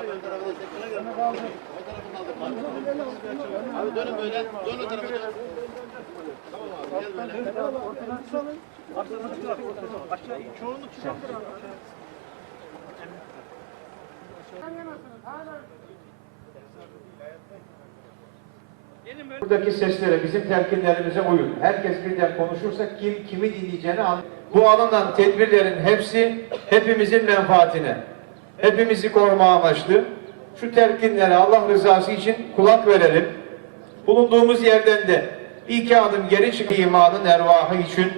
Abi dönün böyle. Dön o tarafa. Tamam abi. Gel böyle. Aşağı çoğunluk çıkacaktır abi. Buradaki seslere, bizim telkinlerimize uyun. Herkes birden konuşursa kim kimi dinleyeceğini anlar. Bu alınan tedbirlerin hepsi hepimizin menfaatine, hepimizi koruma amaçlı. Şu telkinlere Allah rızası için kulak verelim. Bulunduğumuz yerden de iki adım geri çık imanın ervahı için,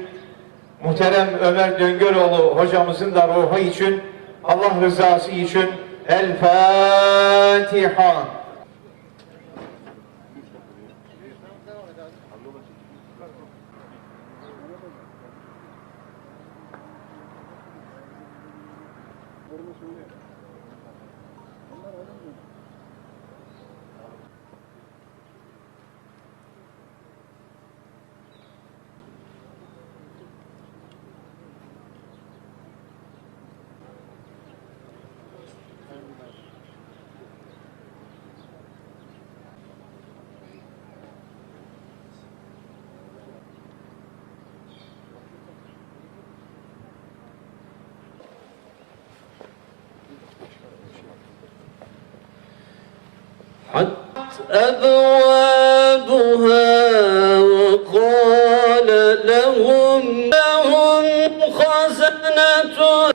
muhterem Ömer Döngöroğlu hocamızın da ruhu için, Allah rızası için El Fatiha. أبوابها وقال لهم خزنتها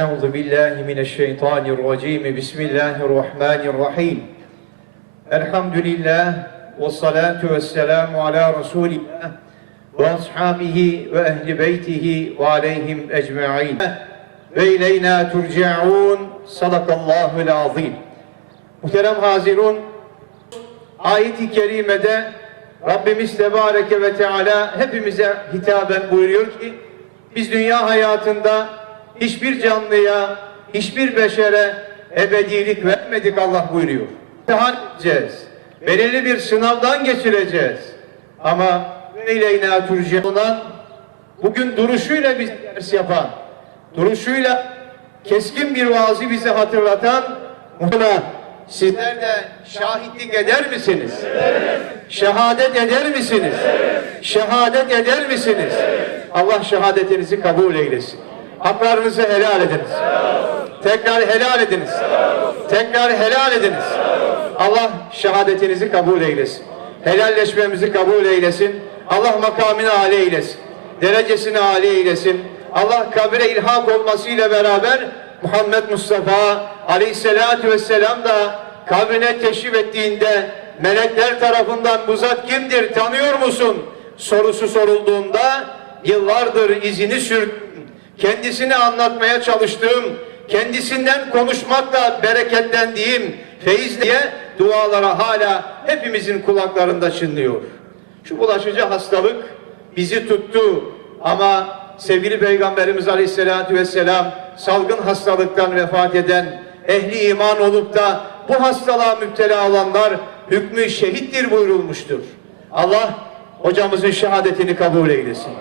أعوذ بالله من الشيطان الرجيم بسم الله الرحمن الرحيم الحمد لله والصلاة والسلام على رسول الله وأصحابه وأهل بيته وعليهم أجمعين وإلينا ترجعون صدق الله العظيم. Muhterem hazirun, ayet-i kerimede Rabbimiz Tebareke ve Teala hepimize hitaben buyuruyor ki biz dünya hayatında hiçbir canlıya, hiçbir beşere ebedilik vermedik Allah buyuruyor. İmtihan edeceğiz. Belirli bir sınavdan geçireceğiz. Ama eyleyna turci'unan bugün duruşuyla bize ders yapan, duruşuyla keskin bir vaazı bize hatırlatan muhtemelen sizler de şahitlik eder misiniz? Evet. Şehadet eder misiniz? Evet. Şehadet eder misiniz? Evet. Allah şehadetinizi kabul eylesin. Haklarınızı helal ediniz. Evet. Tekrar helal ediniz. Evet. Tekrar helal ediniz. Evet. Allah şehadetinizi kabul eylesin. Helalleşmemizi kabul eylesin. Allah makamını âli eylesin. Derecesini âli eylesin. Allah kabire ilhak olmasıyla beraber Muhammed Mustafa Aleyhisselatü Vesselam da kabrine teşrif ettiğinde melekler tarafından bu zat kimdir tanıyor musun sorusu sorulduğunda yıllardır izini sürdüm, kendisini anlatmaya çalıştığım, kendisinden konuşmakla bereketlendiğim feyiz diye dualara hala hepimizin kulaklarında çınlıyor. Şu bulaşıcı hastalık bizi tuttu ama sevgili Peygamberimiz Aleyhisselatü Vesselam salgın hastalıktan vefat eden, ehli iman olup da bu hastalığa müptela olanlar hükmü şehittir buyurulmuştur. Allah hocamızın şehadetini kabul eylesin.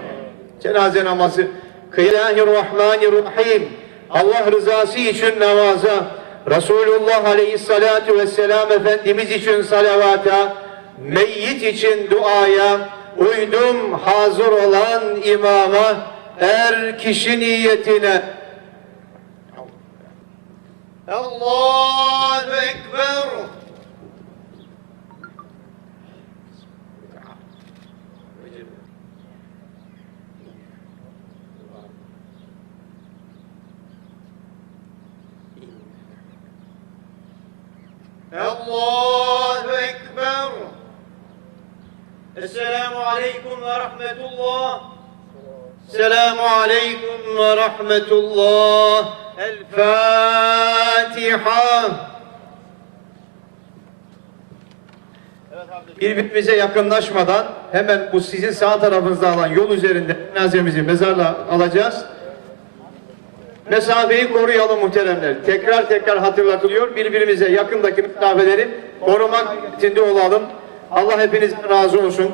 Cenaze namazı Bismillahirrahmanirrahim. Allah rızası için namaza, Resulullah Aleyhisselatü Vesselam Efendimiz için salavata, meyyit için duaya, uydum hazır olan imama, her kişi niyetine. Allahu Ekber. Allahu Ekber. Esselamu Aleyküm ve Rahmetullah. Esselamu Aleyküm ve Rahmetullah. El Fatiha. Birbirimize yakınlaşmadan hemen bu sizin sağ tarafınızda alan yol üzerinde cenazemizi mezarla alacağız. Mesafeyi koruyalım muhteremler. Tekrar hatırlatılıyor. Birbirimize yakındaki mesafeleri korumak içinde olalım. Allah hepinizden razı olsun.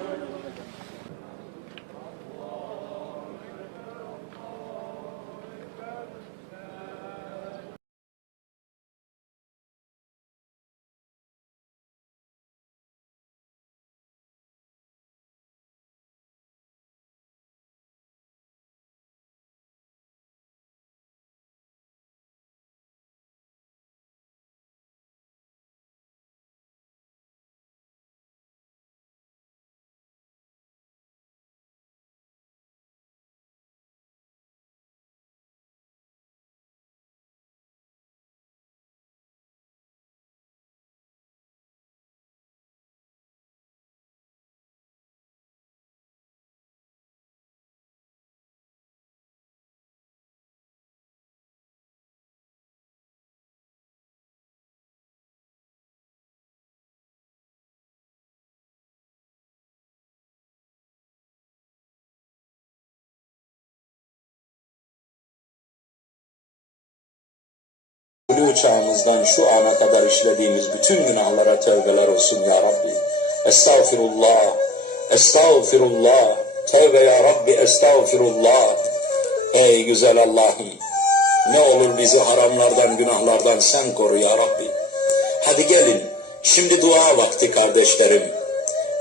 çağımızdan şu ana kadar işlediğimiz bütün günahlara tövbeler olsun ya Rabbi. Estağfirullah, estağfirullah, tövbe ya Rabbi, estağfirullah. Ey güzel Allah'ım, ne olur bizi haramlardan, günahlardan sen koru ya Rabbi. Hadi gelin, şimdi dua vakti kardeşlerim.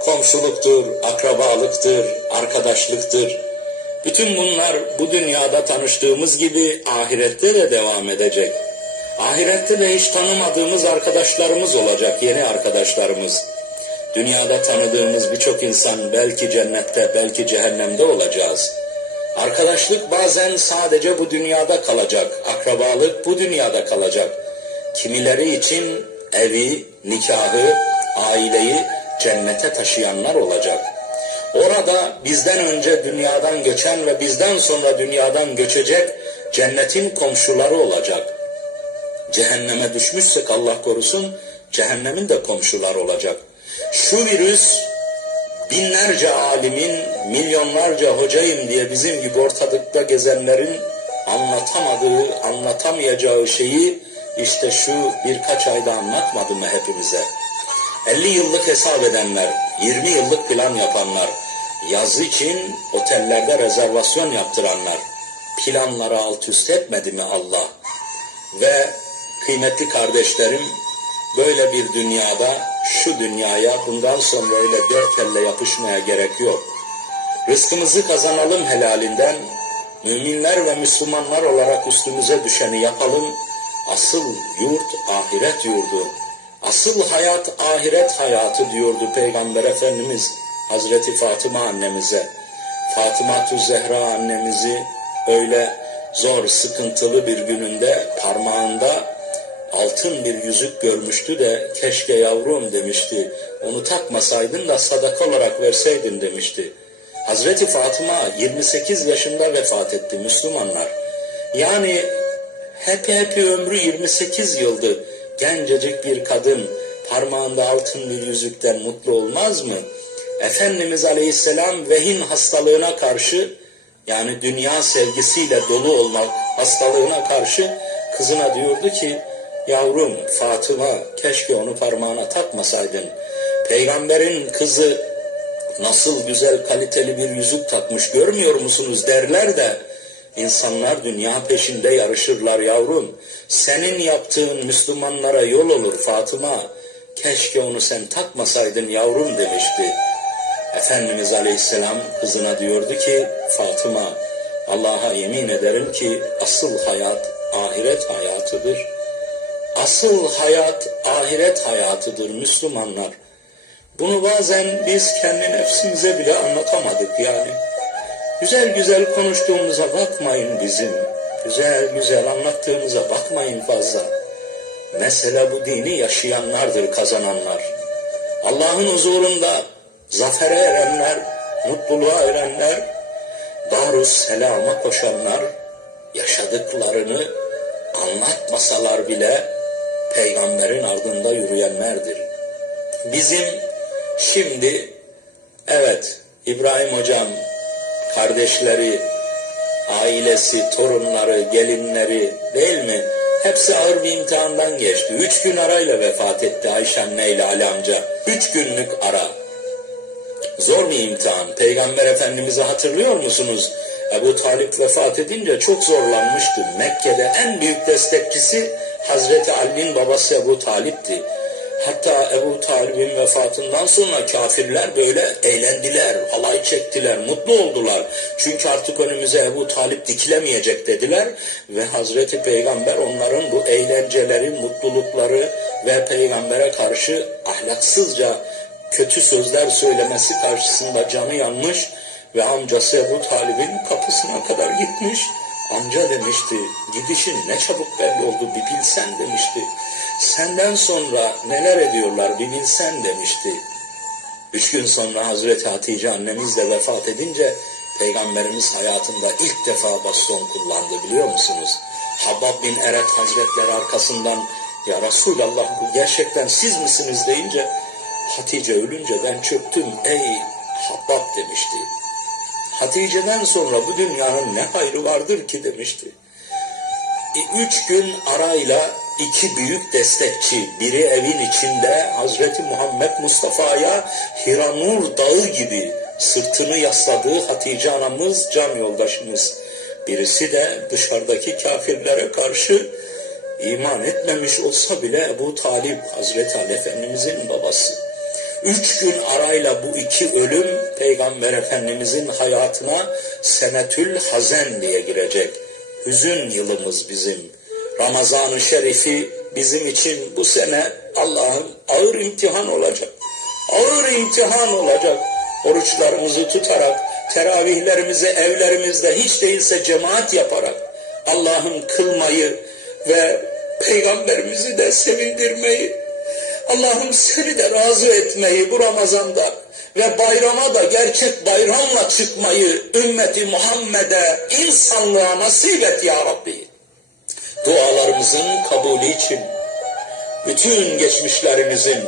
Komşuluktur, akrabalıktır, arkadaşlıktır. Bütün bunlar bu dünyada tanıştığımız gibi ahirette de devam edecek. Ahirette de hiç tanımadığımız arkadaşlarımız olacak, yeni arkadaşlarımız. Dünyada tanıdığımız birçok insan belki cennette, belki cehennemde olacağız. Arkadaşlık bazen sadece bu dünyada kalacak, akrabalık bu dünyada kalacak. Kimileri için evi, nikahı, aileyi cennete taşıyanlar olacak. Orada bizden önce dünyadan göçen ve bizden sonra dünyadan göçecek cennetin komşuları olacak. Cehenneme düşmüşsek Allah korusun, cehennemin de komşuları olacak. Şu virüs binlerce alimin, milyonlarca hocayım diye bizim gibi ortalıkta gezenlerin anlatamadığı, anlatamayacağı şeyi işte şu birkaç ayda anlatmadı mı hepimize? 50 yıllık hesap edenler, 20 yıllık plan yapanlar, yaz için otellerde rezervasyon yaptıranlar, planları alt üst etmedi mi Allah? Ve kıymetli kardeşlerim, böyle bir dünyada, şu dünyaya bundan sonra öyle dört elle yapışmaya gerek yok. Rızkımızı kazanalım helalinden, müminler ve Müslümanlar olarak üstümüze düşeni yapalım. Asıl yurt ahiret yurdu. Asıl hayat ahiret hayatı diyordu Peygamber Efendimiz Hazreti Fatıma annemize. Fatıma-tü Zehra annemizi öyle zor, sıkıntılı bir gününde parmağında altın bir yüzük görmüştü de keşke yavrum demişti. Onu takmasaydın da sadaka olarak verseydin demişti. Hazreti Fatıma 28 yaşında vefat etti Müslümanlar. Yani hep ömrü 28 yıldı. Gencecik bir kadın parmağında altın bir yüzükten mutlu olmaz mı? Efendimiz Aleyhisselam vehin hastalığına karşı, yani dünya sevgisiyle dolu olmak hastalığına karşı kızına diyordu ki, yavrum Fatıma keşke onu parmağına takmasaydın. Peygamberin kızı nasıl güzel kaliteli bir yüzük takmış görmüyor musunuz derler de, İnsanlar dünya peşinde yarışırlar yavrum. Senin yaptığın Müslümanlara yol olur Fatıma. Keşke onu sen takmasaydın yavrum demişti. Efendimiz Aleyhisselam kızına diyordu ki, Fatıma, Allah'a yemin ederim ki asıl hayat ahiret hayatıdır. Asıl hayat ahiret hayatıdır Müslümanlar. Bunu bazen biz kendi nefsimize bile anlatamadık yani. Güzel güzel konuştuğumuza bakmayın bizim. Güzel güzel anlattığımıza bakmayın fazla. Mesele bu dini yaşayanlardır kazananlar. Allah'ın huzurunda zafere erenler, mutluluğa erenler, Darüsselam'a koşanlar, yaşadıklarını anlatmasalar bile peygamberin ardında yürüyenlerdir. Bizim şimdi, evet İbrahim hocam, kardeşleri, ailesi, torunları, gelinleri değil mi? Hepsi ağır bir imtihandan geçti. 3 gün arayla vefat etti Ayşe anne ile Ali amca. 3 günlük ara. Zor bir imtihan. Peygamber Efendimiz'i hatırlıyor musunuz? Ebu Talip vefat edince çok zorlanmıştı. Mekke'de en büyük destekçisi Hazreti Ali'nin babası Ebu Talip'ti. Hatta Ebu Talib'in vefatından sonra kafirler böyle eğlendiler, halay çektiler, mutlu oldular. Çünkü artık önümüze Ebu Talip dikilemeyecek dediler. Ve Hazreti Peygamber onların bu eğlenceleri, mutlulukları ve Peygamber'e karşı ahlaksızca kötü sözler söylemesi karşısında canı yanmış ve amcası Ebu Talib'in kapısına kadar gitmiş. Amca demişti, gidişin ne çabuk belli oldu bir bilsen demişti. Senden sonra neler ediyorlar bir bilsen demişti. 3 gün sonra Hazreti Hatice annemiz de vefat edince Peygamberimiz hayatında ilk defa baston kullandı biliyor musunuz? Habbab bin Eret Hazretleri arkasından ya Resulallah bu gerçekten siz misiniz deyince Hatice ölünce ben çöktüm ey Habbab demişti. Hatice'den sonra bu dünyanın ne hayrı vardır ki demişti. 3 gün arayla iki büyük destekçi, biri evin içinde Hazreti Muhammed Mustafa'ya Hiranur Dağı gibi sırtını yasladığı Hatice anamız, can yoldaşımız. Birisi de dışarıdaki kafirlere karşı iman etmemiş olsa bile Ebu Talib, Hazreti Ali Efendimizin babası. 3 gün arayla bu iki ölüm Peygamber Efendimizin hayatına senetül hazen diye girecek. Hüzün yılımız bizim. Ramazan-ı Şerifi bizim için bu sene Allah'ın ağır imtihan olacak. Ağır imtihan olacak. Oruçlarımızı tutarak, teravihlerimizi evlerimizde hiç değilse cemaat yaparak Allah'ın kılmayı ve Peygamberimizi de sevindirmeyi, Allah'ım seni de razı etmeyi bu Ramazan'da ve bayrama da gerçek bayramla çıkmayı ümmeti Muhammed'e, insanlığa nasip et ya Rabbi. Dualarımızın kabulü için bütün geçmişlerimizin,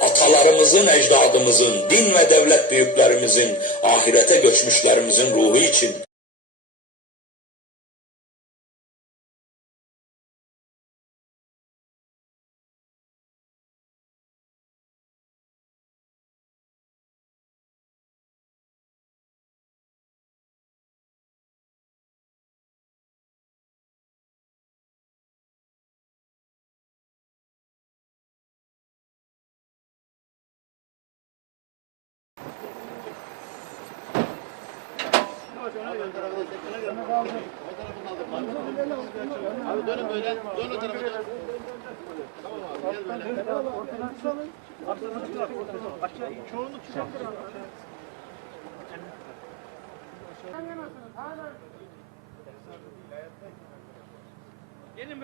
atalarımızın, ecdadımızın, din ve devlet büyüklerimizin, ahirete göçmüşlerimizin ruhu için Abi dönün böyle. Dön o tarafa dön. Tamam abi gel böyle. Çoğunluk çıkartır abi.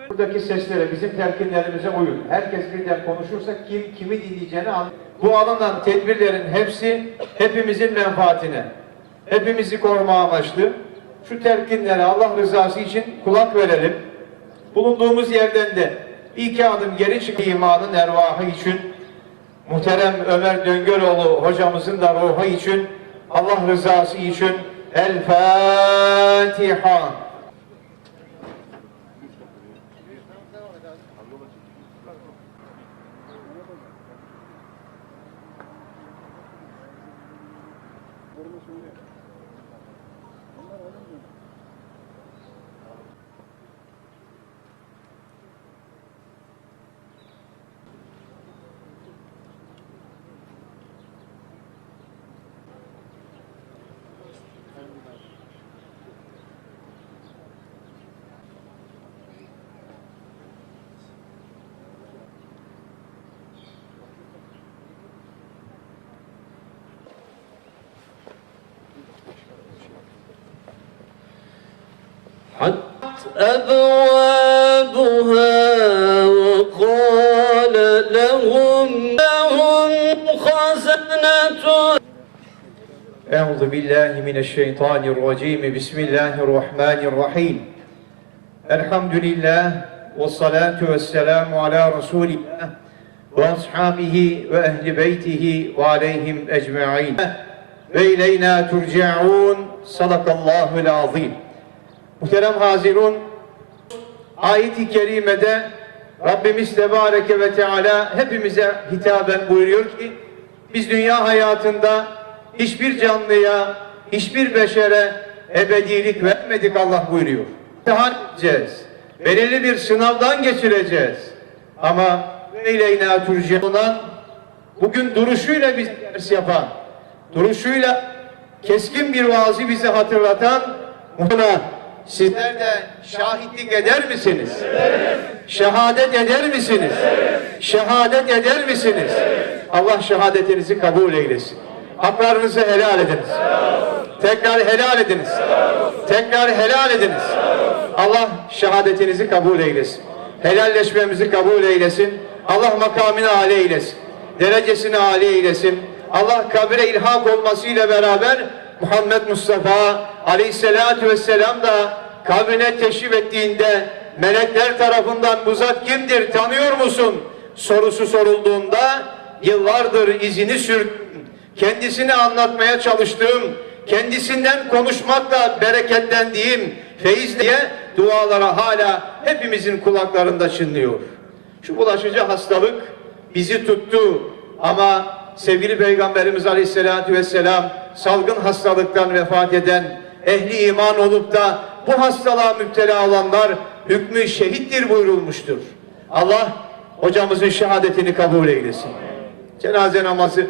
Buradaki seslere, bizim telkinlerimize uyun. Herkes birden konuşursa kim kimi dinleyeceğini anlar. Bu alınan tedbirlerin hepsi hepimizin menfaatine, hepimizi koruma amaçlı. Şu telkinlere Allah rızası için kulak verelim. Bulunduğumuz yerden de bir iki adım geri çık, imanın ervahı için, muhterem Ömer Döngöloğlu hocamızın da ruhu için, Allah rızası için El Fatiha. أبوابها وقال لهم خزنة. Euzu billahi mineşşeytanirracim. Bismillahirrahmanirrahim. Elhamdülillah ve salatu vesselamu ala Resulillah ve ashabihi ve ehli beytihi ve aleyhim ecmaîn. Ve ileyna turcaun. Sadakallahul azim. Muhterem hazirun, ayet-i kerimede Rabbimiz Tebareke ve Teala hepimize hitaben buyuruyor ki biz dünya hayatında hiçbir canlıya, hiçbir beşere ebedilik vermedik Allah buyuruyor. İmtihan edeceğiz. Belirli bir sınavdan geçireceğiz. Ama eyleyna turcaun, bugün duruşuyla bizi ders yapan, duruşuyla keskin bir vaazı bize hatırlatan muhtemelen sizler de şahitlik eder misiniz? Evet. Şehadet eder misiniz? Evet. Şehadet eder misiniz? Evet. Allah şehadetinizi kabul eylesin. Haklarınızı helal ediniz. Tekrar helal ediniz. Tekrar helal ediniz. Allah şehadetinizi kabul eylesin. Helalleşmemizi kabul eylesin. Allah makamını âli eylesin. Derecesini âli eylesin. Allah kabire ilhak olmasıyla beraber Muhammed Mustafa Aleyhisselatü Vesselam da kabrine teşrif ettiğinde melekler tarafından bu zat kimdir, tanıyor musun sorusu sorulduğunda yıllardır izini sürdüm, kendisini anlatmaya çalıştığım, kendisinden konuşmakla bereketlendiğim feyiz diye dualara hala hepimizin kulaklarında çınlıyor. Şu bulaşıcı hastalık bizi tuttu ama sevgili Peygamberimiz Aleyhisselatü Vesselam salgın hastalıktan vefat eden, ehli iman olup da bu hastalığa müptela olanlar hükmü şehittir buyurulmuştur. Allah hocamızın şehadetini kabul eylesin. Cenaze namazı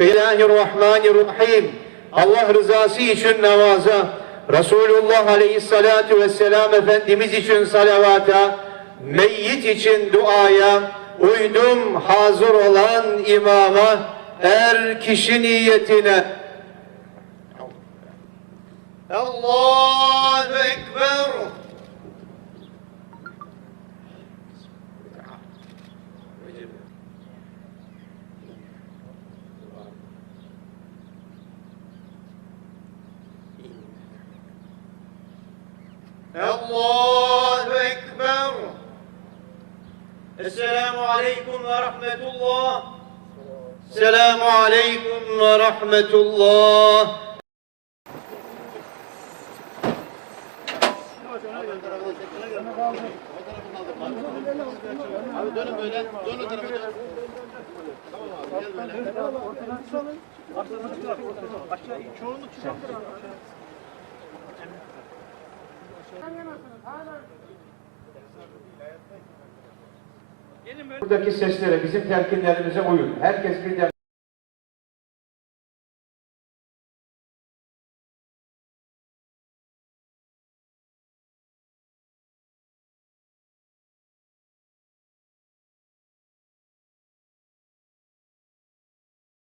Bismillahirrahmanirrahim. Allah rızası için namaza, Resulullah Aleyhisselatü Vesselam Efendimiz için salavata, meyyit için duaya, uydum hazır olan imama, her kişi niyetine. Allahu Ekber. Allahu Ekber. Esselamu Aleyküm ve Rahmetullah. Esselamu Aleyküm ve Rahmetullah. Abi dönün böyle. Dön o tarafa. Tamam abi gel böyle. Aşağı çoğunluk çıkacaktır abi. Buradaki seslere, bizim telkinlerimize uyun. Herkes birden